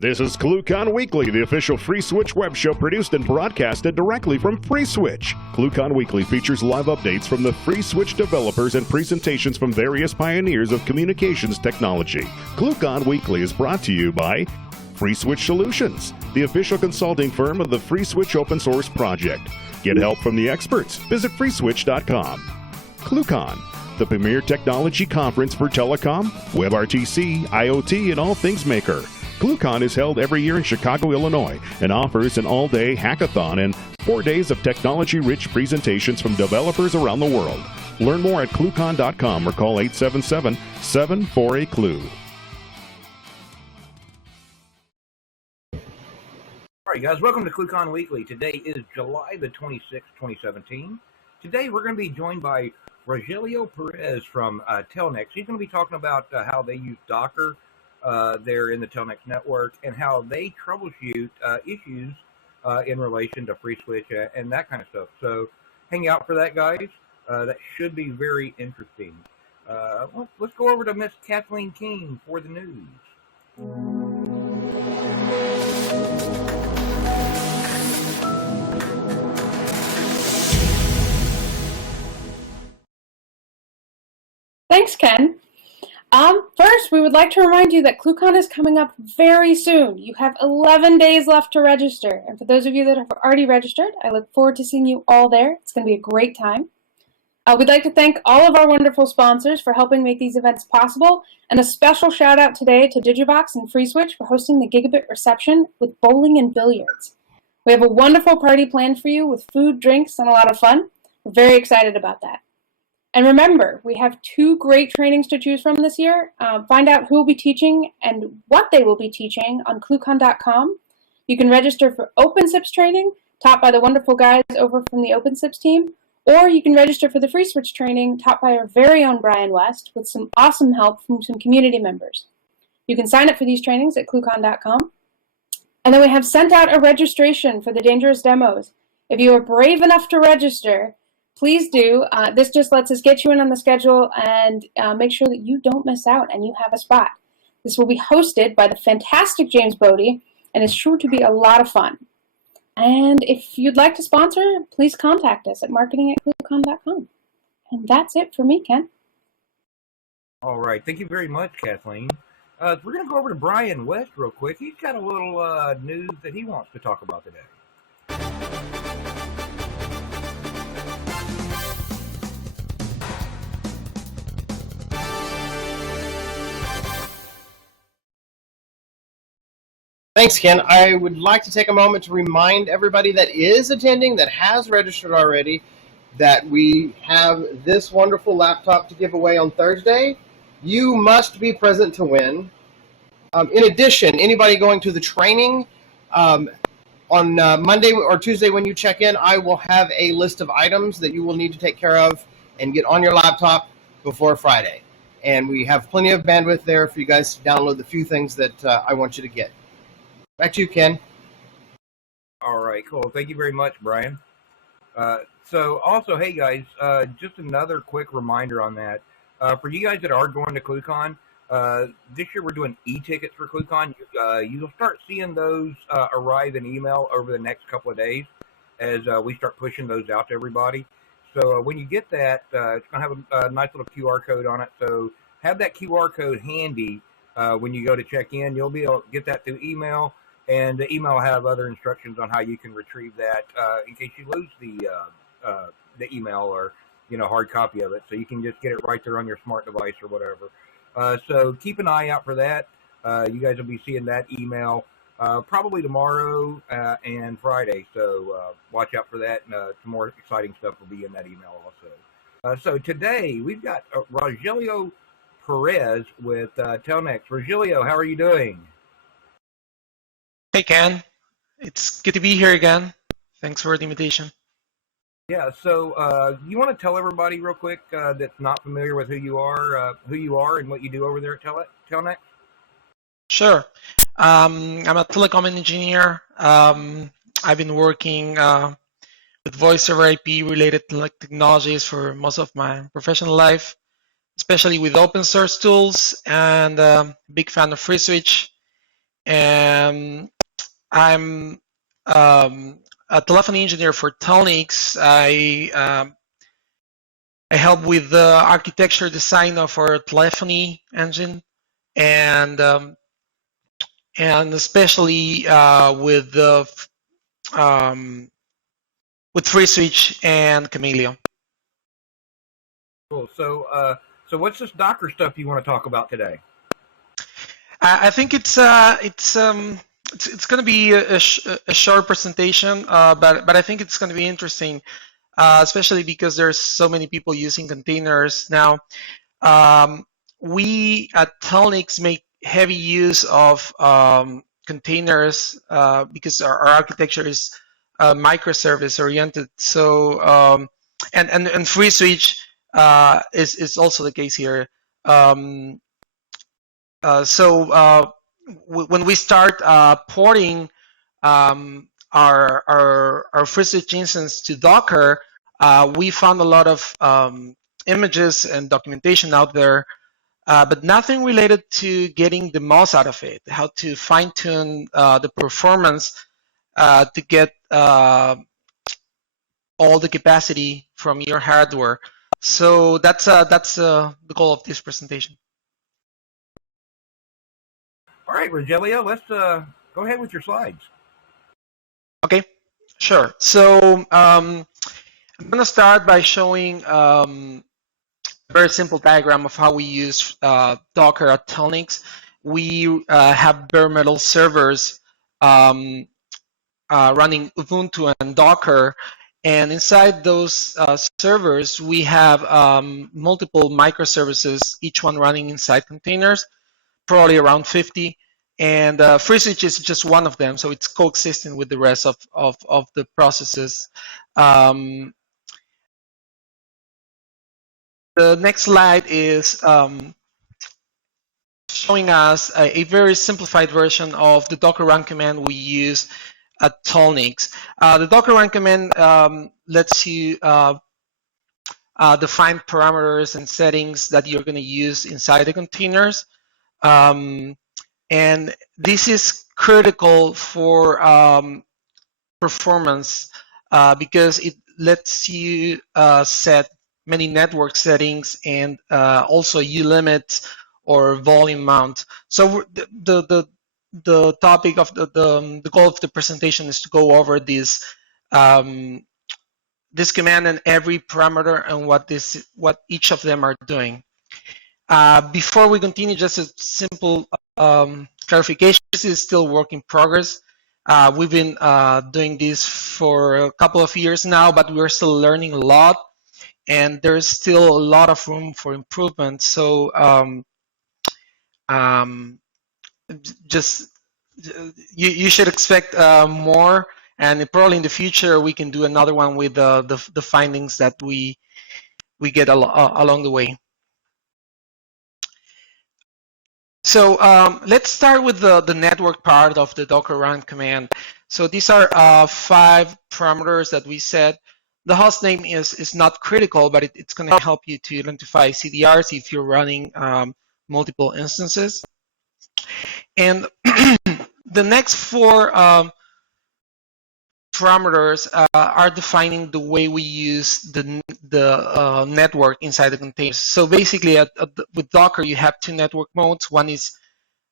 This is ClueCon Weekly, the official FreeSwitch web show produced and broadcasted directly from FreeSwitch. ClueCon Weekly features live updates from the FreeSwitch developers and presentations from various pioneers of communications technology. ClueCon Weekly is brought to you by FreeSwitch Solutions, the official consulting firm of the FreeSwitch open source project. Get help from the experts. Visit freeswitch.com. ClueCon, the premier technology conference for telecom, WebRTC, IoT, and all things maker. ClueCon is held every year in Chicago, Illinois, and offers an all-day hackathon and 4 days of technology-rich presentations from developers around the world. Learn more at ClueCon.com or call 877-748-CLUE. All right, guys, welcome to ClueCon Weekly. Today is July the 26th, 2017. Today we're going to be joined by Rogelio Perez from Telnyx. He's going to be talking about how they use Docker there in the Telnyx network and how they troubleshoot issues in relation to FreeSwitch and that kind of stuff. So hang out for that, guys. That should be very interesting. Let's go over to Miss Kathleen King for the news. Thanks, Ken. First, we would like to remind you that ClueCon is coming up very soon. You have 11 days left to register. And for those of you that have already registered, I look forward to seeing you all there. It's going to be a great time. We'd like to thank all of our wonderful sponsors for helping make these events possible. And a special shout out today to Digibox and FreeSwitch for hosting the Gigabit reception with bowling and billiards. We have a wonderful party planned for you with food, drinks, and a lot of fun. We're very excited about that. And remember, we have 2 great trainings to choose from this year. Find out who will be teaching and what they will be teaching on ClueCon.com. You can register for OpenSIPs training, taught by the wonderful guys over from the OpenSIPs team, or you can register for the FreeSwitch training, taught by our very own Brian West, with some awesome help from some community members. You can sign up for these trainings at ClueCon.com. And then we have sent out a registration for the dangerous demos. If you are brave enough to register, please do. This just lets us get you in on the schedule and make sure that you don't miss out and you have a spot. This will be hosted by the fantastic James Bodie and is sure to be a lot of fun. And if you'd like to sponsor, please contact us at marketing@cluecon.com. And that's it for me, Ken. All right. Thank you very much, Kathleen. We're going to go over to Brian West real quick. He's got a little news that he wants to talk about today. Thanks, Ken. I would like to take a moment to remind everybody that is attending, that has registered already, that we have this wonderful laptop to give away on Thursday. You must be present to win. In addition, anybody going to the training, on Monday or Tuesday when you check in, I will have a list of items that you will need to take care of and get on your laptop before Friday. And we have plenty of bandwidth there for you guys to download the few things that I want you to get. Back to you, Ken. All right, cool. Thank you very much, Brian. So also, hey guys, just another quick reminder on that. For you guys that are going to ClueCon, this year we're doing e-tickets for ClueCon. You'll start seeing those arrive in email over the next couple of days as we start pushing those out to everybody. So when you get that, it's going to have a nice little QR code on it. So have that QR code handy when you go to check in. You'll be able to get that through email. And the email will have other instructions on how you can retrieve that in case you lose the email or hard copy of it. So you can just get it right there on your smart device or whatever. So keep an eye out for that. You guys will be seeing that email probably tomorrow and Friday. So watch out for that. And some more exciting stuff will be in that email also. So today we've got Rogelio Perez with Telnyx. Rogelio, how are you doing? Hey, Ken. It's good to be here again. Thanks for the invitation. Yeah, so you want to tell everybody real quick that's not familiar with who you are and what you do over there at Telnyx? Sure. I'm a telecom engineer. I've been working with voice over IP related technologies for most of my professional life, especially with open source tools, and big fan of FreeSwitch. and I'm a telephony engineer for Telnyx. I help with the architecture design of our telephony engine, and especially with FreeSwitch and Chameleon. Cool. So what's this Docker stuff you want to talk about today? I think it's going to be a short presentation, but I think it's going to be interesting, especially because there's so many people using containers now. We at Telnyx make heavy use of containers because our architecture is microservice oriented. So and FreeSwitch is also the case here. When we start porting our FreeSwitch instance to Docker, we found a lot of images and documentation out there, but nothing related to getting the most out of it, how to fine-tune the performance to get all the capacity from your hardware. So that's the goal of this presentation. All right, Rogelio, let's go ahead with your slides. Okay, sure. So I'm going to start by showing a very simple diagram of how we use Docker at Telnyx. We have bare metal servers running Ubuntu and Docker, and inside those servers we have multiple microservices, each one running inside containers, probably around 50. And FreeSwitch is just one of them, so it's coexisting with the rest of the processes. The next slide is showing us a very simplified version of the Docker run command we use at Telnyx. The Docker run command lets you define parameters and settings that you're going to use inside the containers. And this is critical for performance because it lets you set many network settings and also ulimit or volume mount. So the topic of the goal of the presentation is to go over this this command and every parameter and what each of them are doing. Before we continue, just a simple clarification. This is still work in progress. We've been doing this for a couple of years now, but we're still learning a lot, and there's still a lot of room for improvement. So just you should expect more, and probably in the future we can do another one with the findings that we get along the way. So let's start with the network part of the Docker run command. So these are 5 parameters that we set. The host name is not critical, but it's going to help you to identify CDRs if you're running multiple instances. And the next 4 parameters are defining the way we use the network inside the containers. So basically, with Docker, you have 2 network modes. One is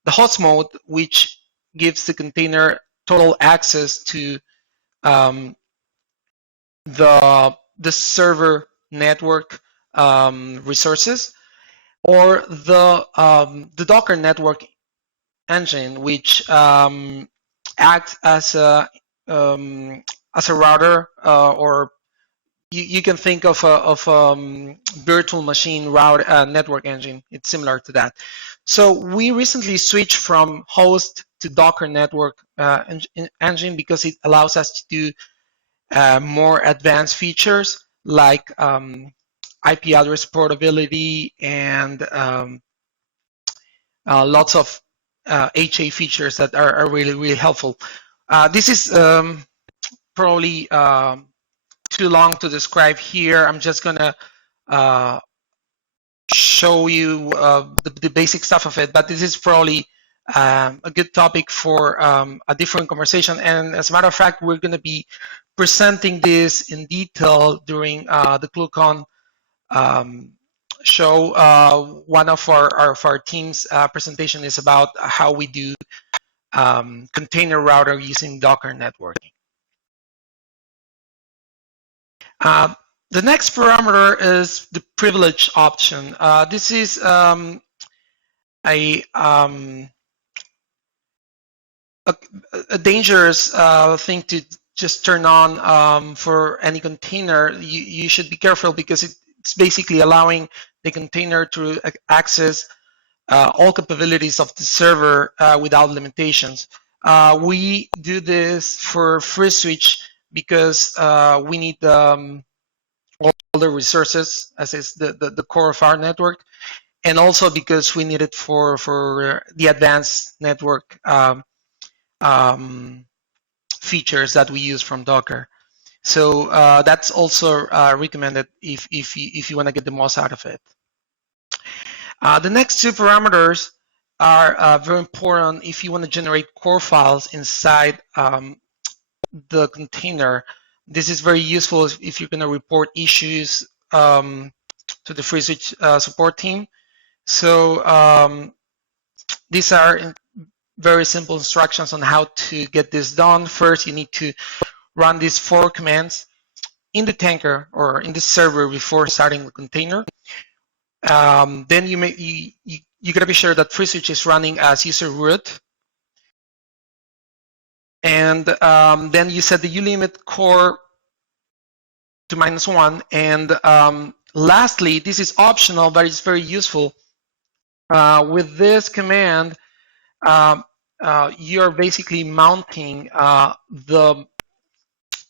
the host mode, which gives the container total access to the server network resources, or the Docker network engine, which acts as a router, or you can think of a virtual machine route network engine. It's similar to that. So we recently switched from host to Docker network engine because it allows us to do more advanced features like IP address portability and lots of HA features that are really helpful. This is probably too long to describe here. I'm just gonna show you the basic stuff of it, but this is probably a good topic for a different conversation. And as a matter of fact, we're going to be presenting this in detail during the ClueCon show. One of our team's presentation is about how we do container router using Docker networking. The next parameter is the privilege option. This is a dangerous thing to just turn on for any container. You should be careful because it's basically allowing the container to access all capabilities of the server without limitations. We do this for FreeSwitch because we need all the resources, as is the core of our network, and also because we need it for the advanced network features that we use from Docker. So that's also recommended if you want to get the most out of it. The next two parameters are very important if you want to generate core files inside the container. This is very useful if you're going to report issues to the FreeSwitch support team. So these are very simple instructions on how to get this done. First, you need to run these 4 commands in the tanker or in the server before starting the container. Then you gotta be sure that FreeSwitch is running as user root. And then you set the ulimit core to -1. And lastly, this is optional, but it's very useful. With this command, you're basically mounting the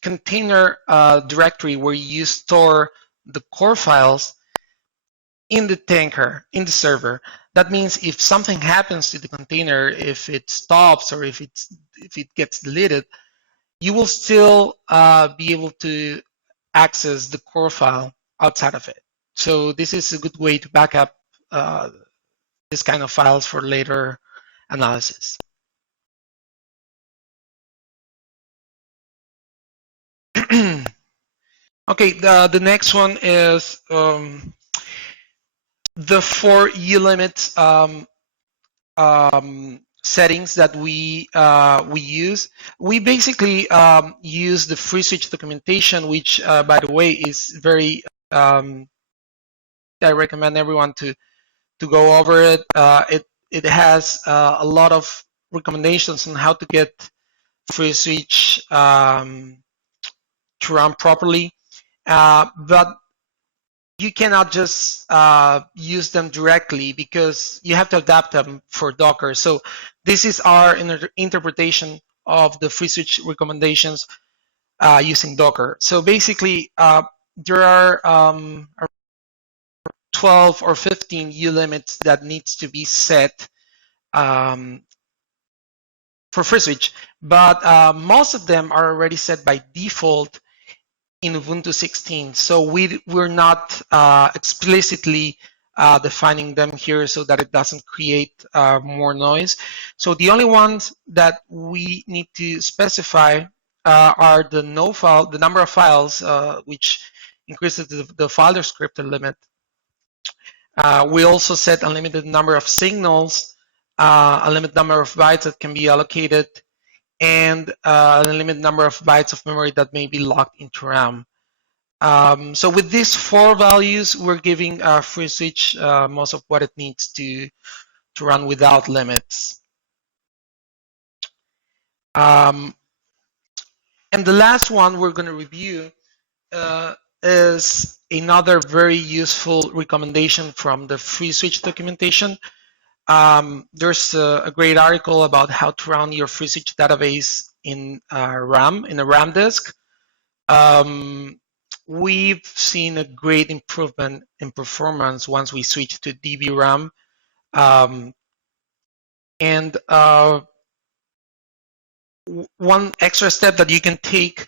container directory where you store the core files in the tanker, in the server. That means if something happens to the container, if it stops or if it gets deleted, you will still be able to access the core file outside of it. So this is a good way to back up this kind of files for later analysis. Okay, the next one is the 4 ulimit settings that we use. We basically use the FreeSwitch documentation, which, by the way, is very. I recommend everyone to go over it. It has a lot of recommendations on how to get FreeSwitch to run properly, but you cannot just use them directly because you have to adapt them for Docker. So this is our interpretation of the FreeSwitch recommendations using Docker. So basically, there are 12 or 15 ulimits that needs to be set for FreeSwitch, but most of them are already set by default in Ubuntu 16. So we're not explicitly defining them here so that it doesn't create more noise. So the only ones that we need to specify are the the number of files, which increases the file descriptor limit. We also set a limited number of signals, a limited number of bytes that can be allocated, and a limited number of bytes of memory that may be locked into RAM. So with these 4 values, we're giving FreeSwitch most of what it needs to run without limits. And the last one we're going to review is another very useful recommendation from the FreeSwitch documentation. There's a great article about how to run your FreeSwitch database in RAM, in a RAM disk. We've seen a great improvement in performance once we switch to DB-RAM. And one extra step that you can take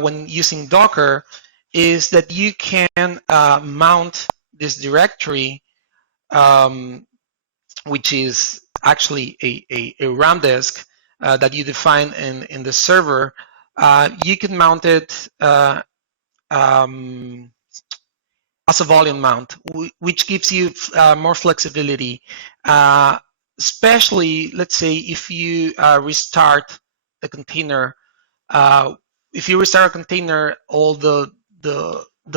when using Docker is that you can mount this directory which is actually a RAM disk that you define in the server, you can mount it as a volume mount, which gives you more flexibility, especially, let's say, if you restart the container. If you restart a container, all the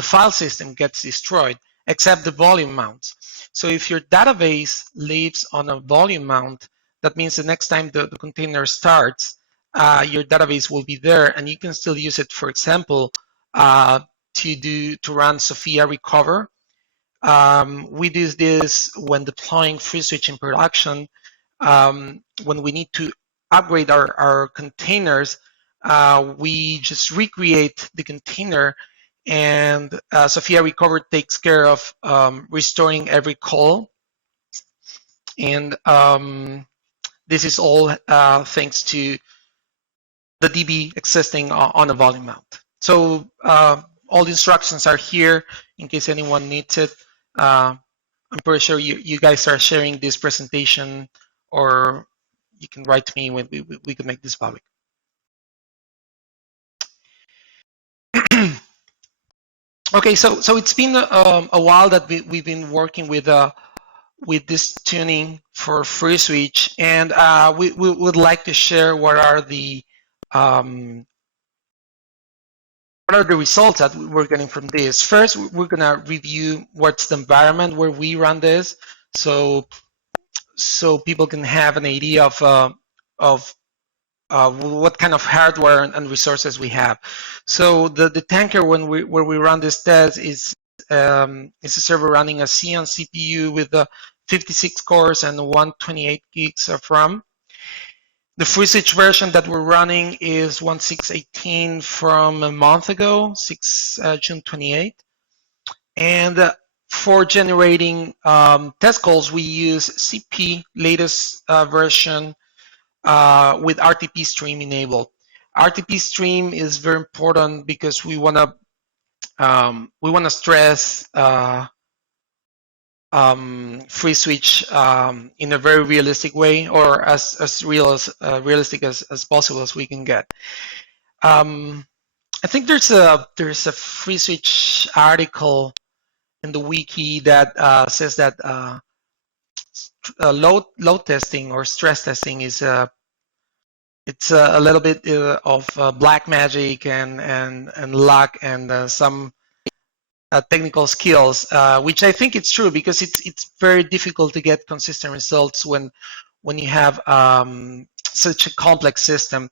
file system gets destroyed, except the volume mounts. So if your database lives on a volume mount, that means the next time the container starts, your database will be there, and you can still use it, for example, to run Sophia Recover. We do this when deploying FreeSwitch in production. When we need to upgrade our containers, we just recreate the container, and Sophia Recover takes care of restoring every call. And this is all thanks to the DB existing on a volume mount. So all the instructions are here in case anyone needs it. I'm pretty sure you guys are sharing this presentation, or you can write to me when we can make this public. Okay, so it's been a while that we've been working with this tuning for FreeSwitch, and we would like to share what are the results that we're getting from this. First, we're gonna review what's the environment where we run this, so people can have an idea of what kind of hardware and resources we have. So the tanker where we run this test is a server running a Xeon CPU with 56 cores and 128 gigs of RAM. The FreeSwitch version that we're running is 1.6.18 from a month ago, June 28. And for generating test calls, we use CP latest version with RTP stream enabled. RTP stream is very important because we wanna stress FreeSwitch in a very realistic way, or as realistic as possible as we can get. I think there's a FreeSwitch article in the wiki that says that load testing or stress testing is it's a little bit of black magic and luck and some technical skills, which I think it's true, because it's very difficult to get consistent results when you have such a complex system.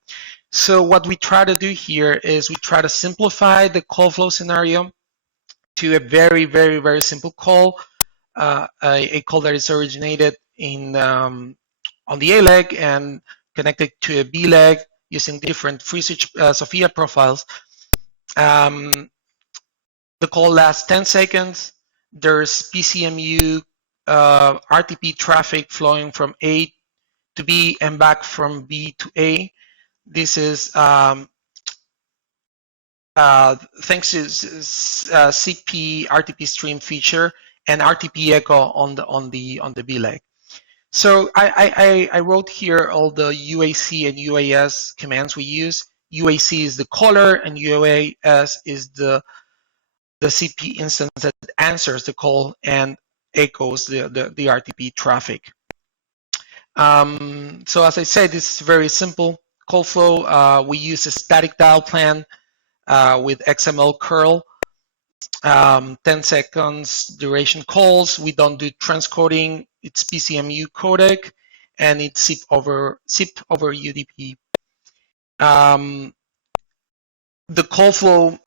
So what we try to do here is we try to simplify the call flow scenario to a very, very, very simple call, a call that is originated in on the A leg and connected to a B leg using different FreeSwitch Sophia profiles. The call lasts 10 seconds. There's PCMU RTP traffic flowing from A to B and back from B to A. This is thanks to CP RTP stream feature and RTP echo on the B leg. So I wrote here all the UAC and UAS commands we use. UAC is the caller, and UAS is the CP instance that answers the call and echoes the RTP traffic. So as I said, it's very simple call flow. We use a static dial plan with XML curl, 10 seconds duration calls. We don't do transcoding. It's PCMU codec, and it's SIP over UDP. The call flow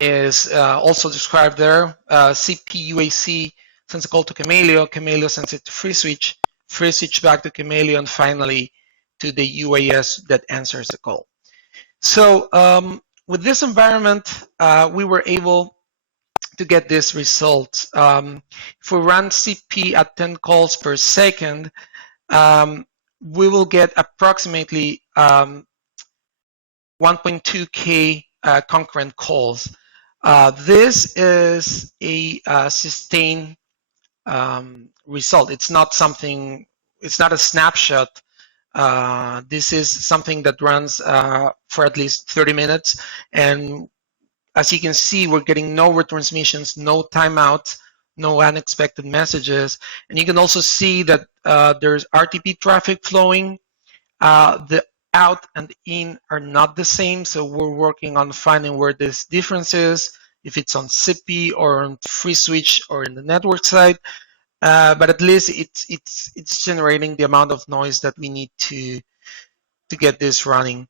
is also described there. CP UAC sends a call to Camelio. Camelio sends it to FreeSwitch. FreeSwitch back to Camelio, and finally to the UAS that answers the call. So with this environment, we were able to get this result. If we run CP at 10 calls per second, we will get approximately 1.2K concurrent calls. This is a sustained result. It's not something. It's not a snapshot. This is something that runs for at least 30 minutes, and as you can see, we're getting no retransmissions, no timeouts, no unexpected messages, and you can also see that there's RTP traffic flowing. The out and in are not the same, so we're working on finding where this difference is, if it's on CP or on FreeSwitch or in the network side. But at least it's generating the amount of noise that we need to get this running.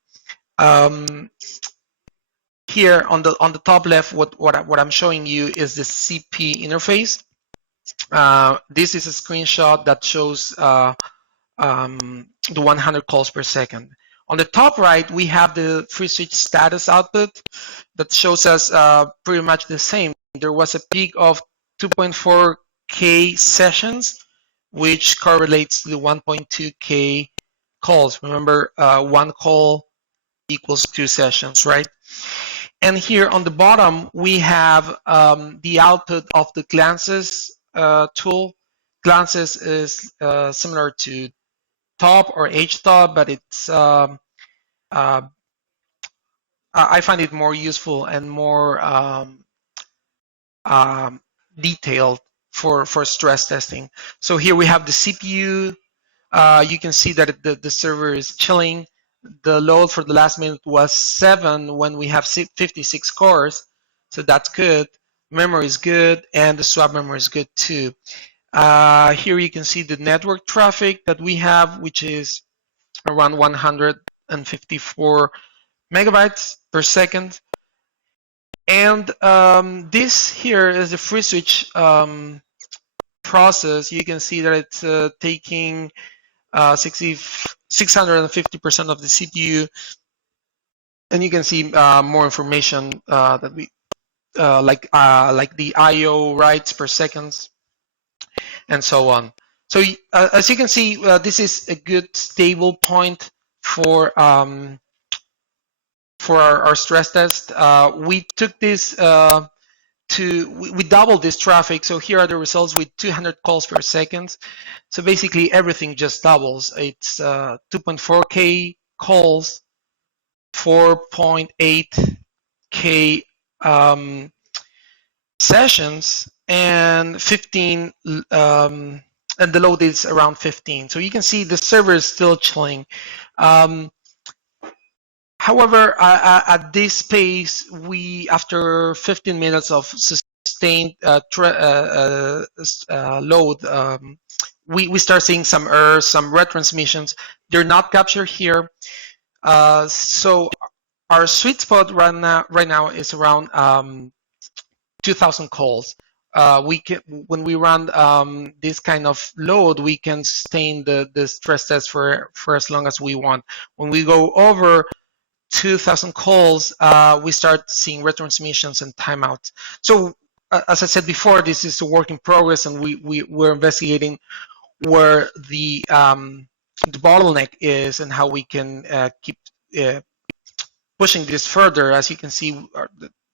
Here on the top left, what I'm showing you is the CP interface. This is a screenshot that shows the 100 calls per second. On the top right, we have the FreeSwitch status output that shows us pretty much the same. There was a peak of 2.4K sessions, which correlates to the 1.2K calls. Remember, one call equals 2 sessions, right? And here on the bottom, we have the output of the glances tool. Glances is similar to top or HTOP, but it's I find it more useful and more detailed for stress testing. So here we have the CPU. You can see that the server is chilling. The load for the last minute was 7 when we have 56 cores, so that's good. Memory is good, and the swap memory is good too. Here you can see the network traffic that we have, which is around 154 megabytes per second. And this here is the FreeSwitch process. You can see that it's taking 650% of the CPU, and you can see more information that we like the I/O writes per seconds, and so on. So as you can see, this is a good stable point for our stress test. We took this we doubled this traffic. So here are the results with 200 calls per second. So basically everything just doubles. It's 2.4K calls, 4.8K sessions, and 15 and the load is around 15. So you can see the server is still chilling. However, at this pace, after 15 minutes of sustained load, we start seeing some errors, some retransmissions. They're not captured here. So our sweet spot right now is around 2,000 calls. When we run this kind of load, we can sustain the stress test for as long as we want. When we go over 2,000 calls, we start seeing retransmissions and timeouts. So as I said before, this is a work in progress, and we're investigating where the bottleneck is and how we can keep pushing this further. As you can see,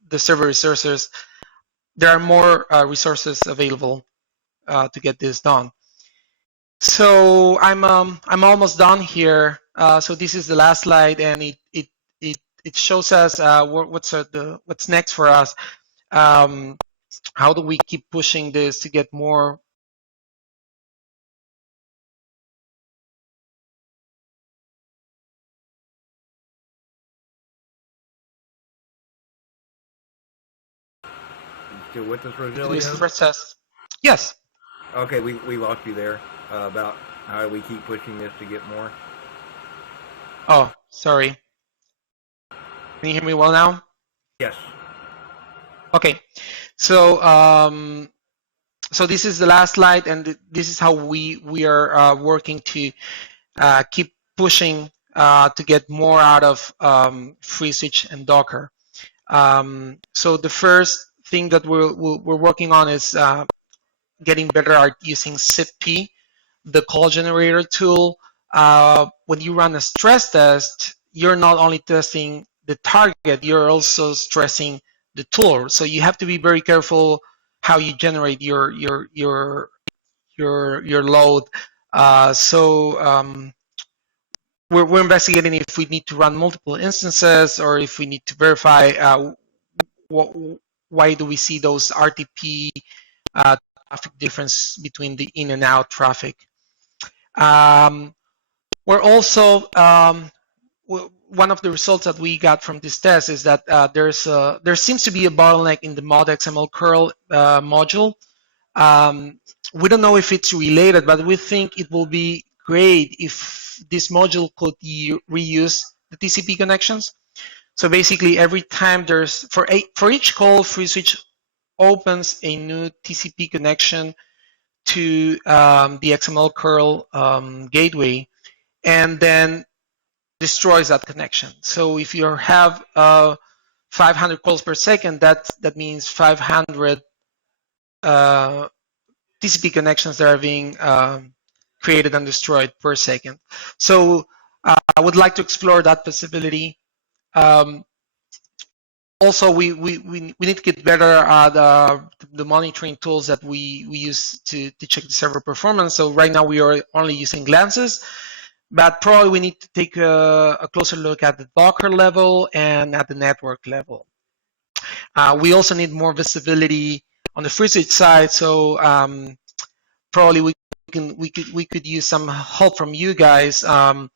the server resources, there are more resources available to get this done. So I'm almost done here. So this is the last slide, and it shows us what's next for us. How do we keep pushing this to get more? Still with us, Rogelio? Mr. Test. Yes. Okay, we lost you there about how we keep pushing this to get more. Oh, sorry. Can you hear me well now? Yes. Okay. So so this is the last slide, and this is how we are working to keep pushing to get more out of FreeSwitch and Docker. So the first thing that we're working on is getting better at using CP, the call generator tool. When you run a stress test, you're not only testing the target, you're also stressing the tool. So you have to be very careful how you generate your your load. We're investigating if we need to run multiple instances or if we need to verify why do we see those RTP traffic difference between the in and out traffic. We're also one of the results that we got from this test is that there seems to be a bottleneck in the mod XML curl module. We don't know if it's related, but we think it will be great if this module could reuse the TCP connections. So basically, every time for each call, FreeSwitch opens a new TCP connection to the XML curl gateway, and then destroys that connection. So if you have 500 calls per second, that means 500 TCP connections that are being created and destroyed per second. So I would like to explore that possibility. Also, we need to get better at the monitoring tools that we use to check the server performance. So right now we are only using glances, but probably we need to take a closer look at the Docker level and at the network level. We also need more visibility on the FreeSwitch side. So probably we could use some help from you guys on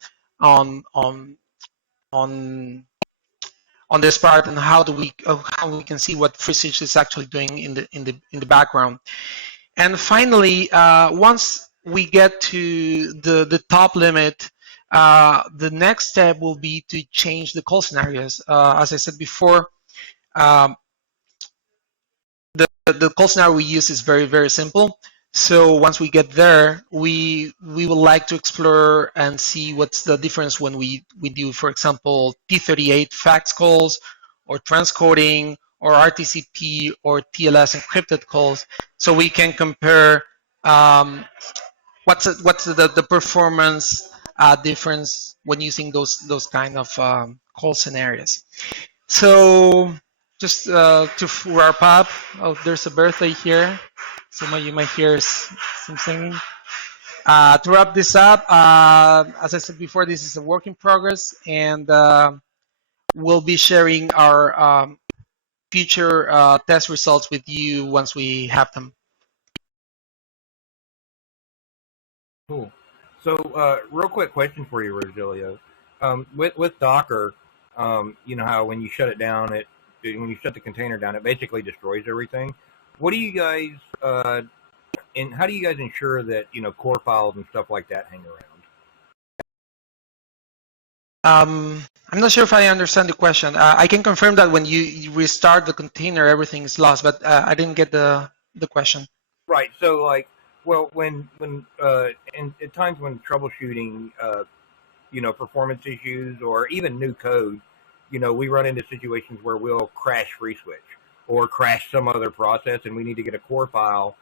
this part and how we can see what FreeSwitch is actually doing in the background. And finally, once we get to the top limit, the next step will be to change the call scenarios. As I said before, the call scenario we use is very, very simple. So once we get there, we would like to explore and see what's the difference when we do, for example, T38 fax calls or transcoding or RTCP or TLS encrypted calls, so we can compare what's the performance difference when using those kind of call scenarios. So just to wrap up, there's a birthday here. Some of you might hear some singing. To wrap this up, as I said before, this is a work in progress, and we'll be sharing our future test results with you once we have them. Cool. So, real quick question for you, Rogelio. With Docker, you know how when you shut it down, when you shut the container down, it basically destroys everything. What do you guys and how do you guys ensure that core files and stuff like that hang around? I'm not sure if I understand the question. I can confirm that when you restart the container, everything is lost, but I didn't get the question. Right. So, like, well, when and at times when troubleshooting, performance issues or even new code, we run into situations where we'll crash FreeSwitch or crash some other process, and we need to get a core file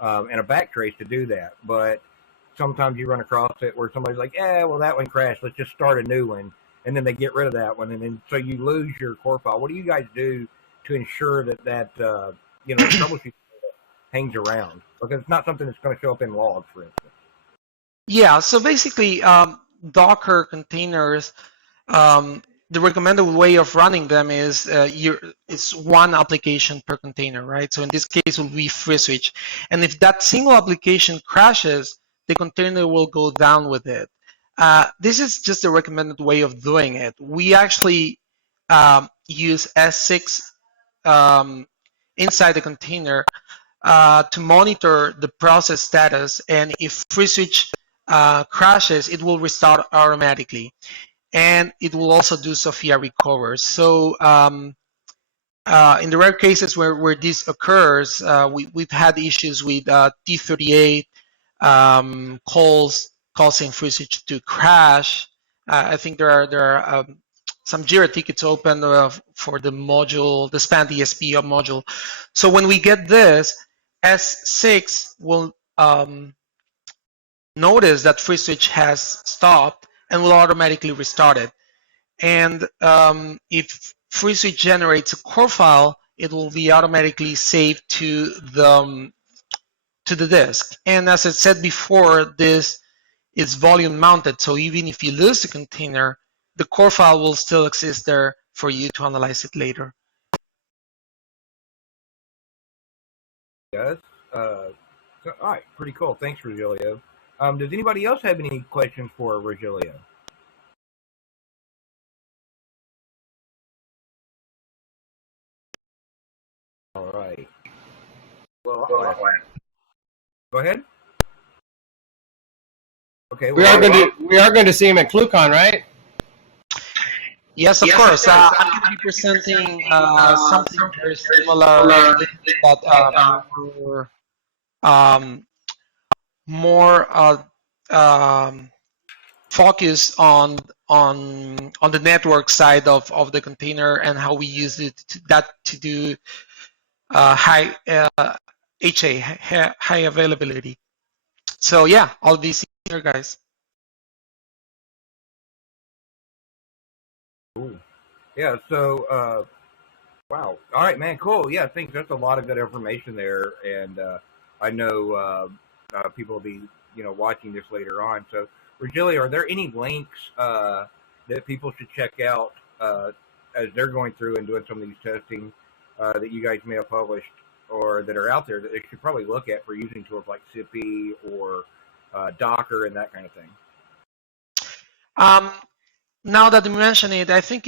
and a backtrace to do that. But sometimes you run across it where somebody's like, "Yeah, well, that one crashed. Let's just start a new one," and then they get rid of that one, and then so you lose your core file. What do you guys do to ensure that troubleshooting hangs around? Because it's not something that's going to show up in logs, for instance. Yeah. So basically, Docker containers. The recommended way of running them is it's one application per container, right? So in this case, it will be FreeSwitch. And if that single application crashes, the container will go down with it. This is just the recommended way of doing it. We actually use S6 inside the container to monitor the process status. And if FreeSwitch crashes, it will restart automatically. And it will also do Sophia recovers. So in the rare cases where this occurs, we've had issues with T38 calls causing FreeSwitch to crash. I think there are some Jira tickets open for the module, the span DSP module. So when we get this, S6 will notice that FreeSwitch has stopped and will automatically restart it. And if FreeSwitch generates a core file, it will be automatically saved to to the disk. And as I said before, this is volume mounted. So even if you lose the container, the core file will still exist there for you to analyze it later. Yes. So, all right, pretty cool. Thanks, Rogelio. Does anybody else have any questions for Rogelio? All right. Well, go ahead. Okay. Well, we are going to see him at ClueCon, right? Yes, of course. I'm going to be presenting something very similar that more focus on the network side of the container and how we use it to do high HA, high availability. So yeah, I'll be seeing you guys. Cool. Yeah. So, wow. All right, man. Cool. Yeah, I think that's a lot of good information there, and I know people will be, watching this later on. So, Rogelio, are there any links that people should check out as they're going through and doing some of these testing that you guys may have published or that are out there that they should probably look at for using tools like SIPI or Docker and that kind of thing? Now that you mention it, I think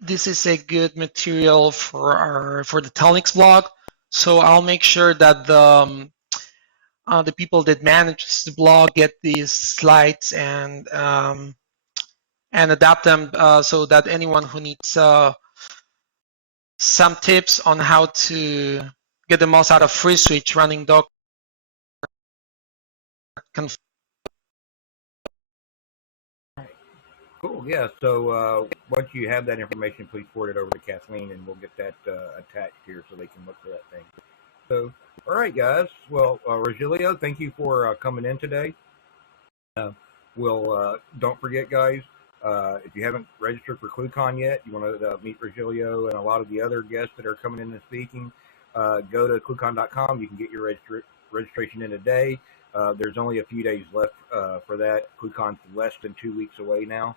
this is a good material for the Telnyx blog. So I'll make sure that the people that manage the blog get these slides and adapt them so that anyone who needs some tips on how to get the most out of FreeSwitch running Docker can. Cool. Yeah. So once you have that information, please forward it over to Kathleen, and we'll get that attached here so they can look for that thing. So, all right, guys. Well, Rogelio, thank you for coming in today. Don't forget, guys, if you haven't registered for ClueCon yet, you want to meet Rogelio and a lot of the other guests that are coming in and speaking, go to ClueCon.com. You can get your registration in today. There's only a few days left for that. ClueCon's less than 2 weeks away now.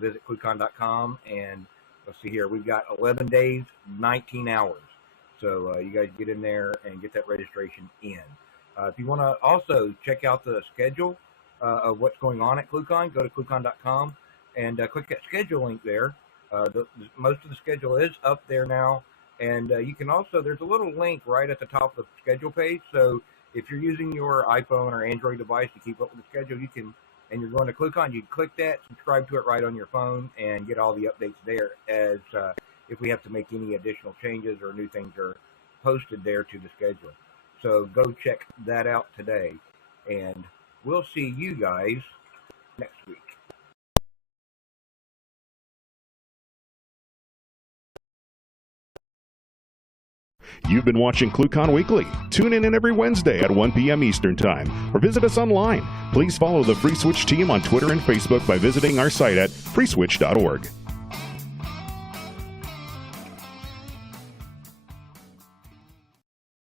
Visit ClueCon.com, and let's see here. We've got 11 days, 19 hours. So you guys get in there and get that registration in. If you want to also check out the schedule of what's going on at ClueCon, go to ClueCon.com and click that schedule link there. Most of the schedule is up there now. And you can also, there's a little link right at the top of the schedule page. So if you're using your iPhone or Android device to keep up with the schedule, you can, and you're going to ClueCon, you can click that, subscribe to it right on your phone, and get all the updates there as if we have to make any additional changes or new things are posted there to the schedule. So go check that out today, and we'll see you guys next week. You've been watching ClueCon Weekly. Tune in every Wednesday at 1 p.m. Eastern Time, or visit us online. Please follow the FreeSwitch team on Twitter and Facebook by visiting our site at freeswitch.org.